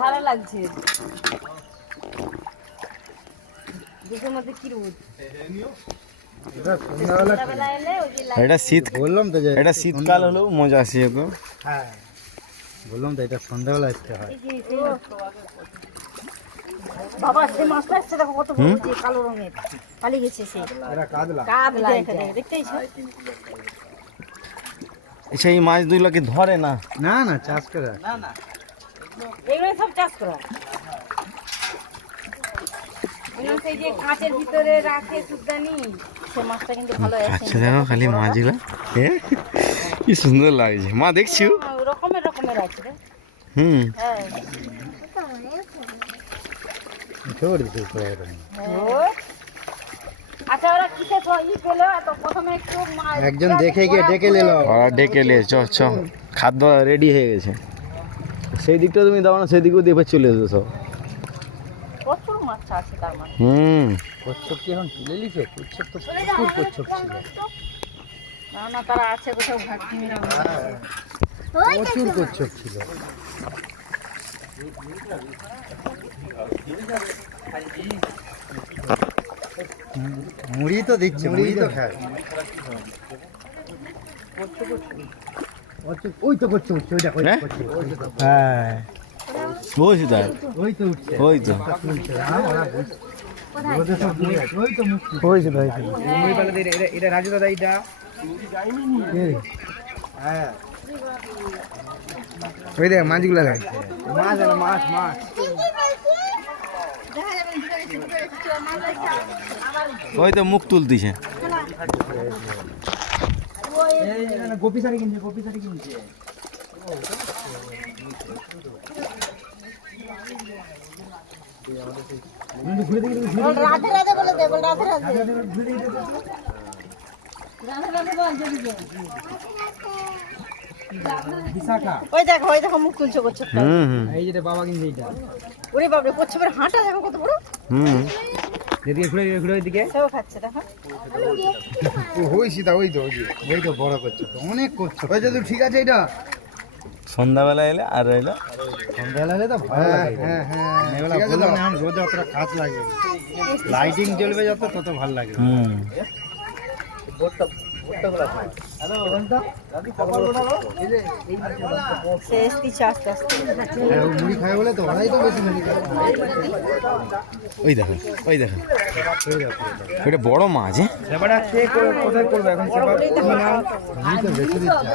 ভালো লাগছে। দুটোর মধ্যে কি রোদ। এটা শীত, বললাম তো যে এটা শীতকাল হলেও মজা আসে তো। হ্যাঁ বললাম তো এটা সন্ধ্যাবেলা আসতে হয়। বাবা সেই মাছটা আসছে দেখো কত বড়, যে কালো রঙের পালিয়ে গেছে সে। এটা কাদলা। কাদলা দেখতেইছো? সেই মাছ দুইগুলোকে ধরে না? না না চাষ করে। না না এগুলো সব চাষ করা। এগুলো সেই যে কাঁচের ভিতরে রাখে সুদানি, সে মাছটা কিন্তু ভালো আছে। আচ্ছা দেখো খালি মাছগুলো কি সুন্দর লাগছে মা, দেখছো? রকমের রকমের আছে রে। হ্যাঁ ছোট দিতে পারে। আচ্ছা ওরা কিসে ই পেলো? তো প্রথমে একটু একজন দেখে গিয়ে ডেকে নিল। ওরা ডেকে নিয়ে চ চ, খাদ্য রেডি হয়ে গেছে। সেই দিকটা তুমি দাও না, সেই দিকেও দিয়ে চলে এসো সব। প্রচুর মাছ আছে তার মানে। কচ্ছপ কি এখন তুলে লিখে? কচ্ছপ তো প্রচুর কচ্ছপ ছিল। না না তারা আছে কোথাও ঘাটতি মেরা। প্রচুর কচ্ছপ ছিল। মুড়ি তো দিচ্ছে, মুড়ি তো খায়। ওই তো করছে উঠছে, ওই দেখো হ্যাঁ বলছি তাই, ওই তো উঠছে, ওই তো এটা রাজু দাদা, এটা হ্যাঁ ওই দেখ মাছগুলো দেখ, মাছ আলো মাছ মাছ। ওই তো মুখ তুলতিছে। গোপী শাড়ি কিনছে, গোপী শাড়ি কিনছে। রাধে রাধে বলে দে, বল রাধে রাধে। রাধে রাধে বল জলদি। বিশাখা ওই দেখো মুখ তুলছে করছে। এই যে বাবা কিনছে এইটা। ওরে বাপ রে, কচ্ছপের হাঁটা দেখো কত বড়। এদিকে ঘুরে ঘুরে ওইদিকে সেও খাচ্ছে দেখো। ওই সীতা, ওই তো বড় করছে তো, অনেক করছে। ওই যদি ঠিক আছে এটা সন্ধ্যাবেলা এলে আর এলো সন্ধ্যাবেলা এলে তো ভালো লাগে। হ্যাঁ হ্যাঁ এগুলা বললাম না, রোদে অতটা খাস লাগে, লাইটিং জ্বলবে যত তত ভালো লাগে। শেষ দিচ্ছে আস্তে আস্তে। মুড়ি খায় বলে তো ওরাই তো বেশি মুড়ি খায়। ওই দেখো, ওই দেখো এটা বড় মাছ। সেবাটা কে কোথায় করবে এখন? সেবা বেশি দিচ্ছে।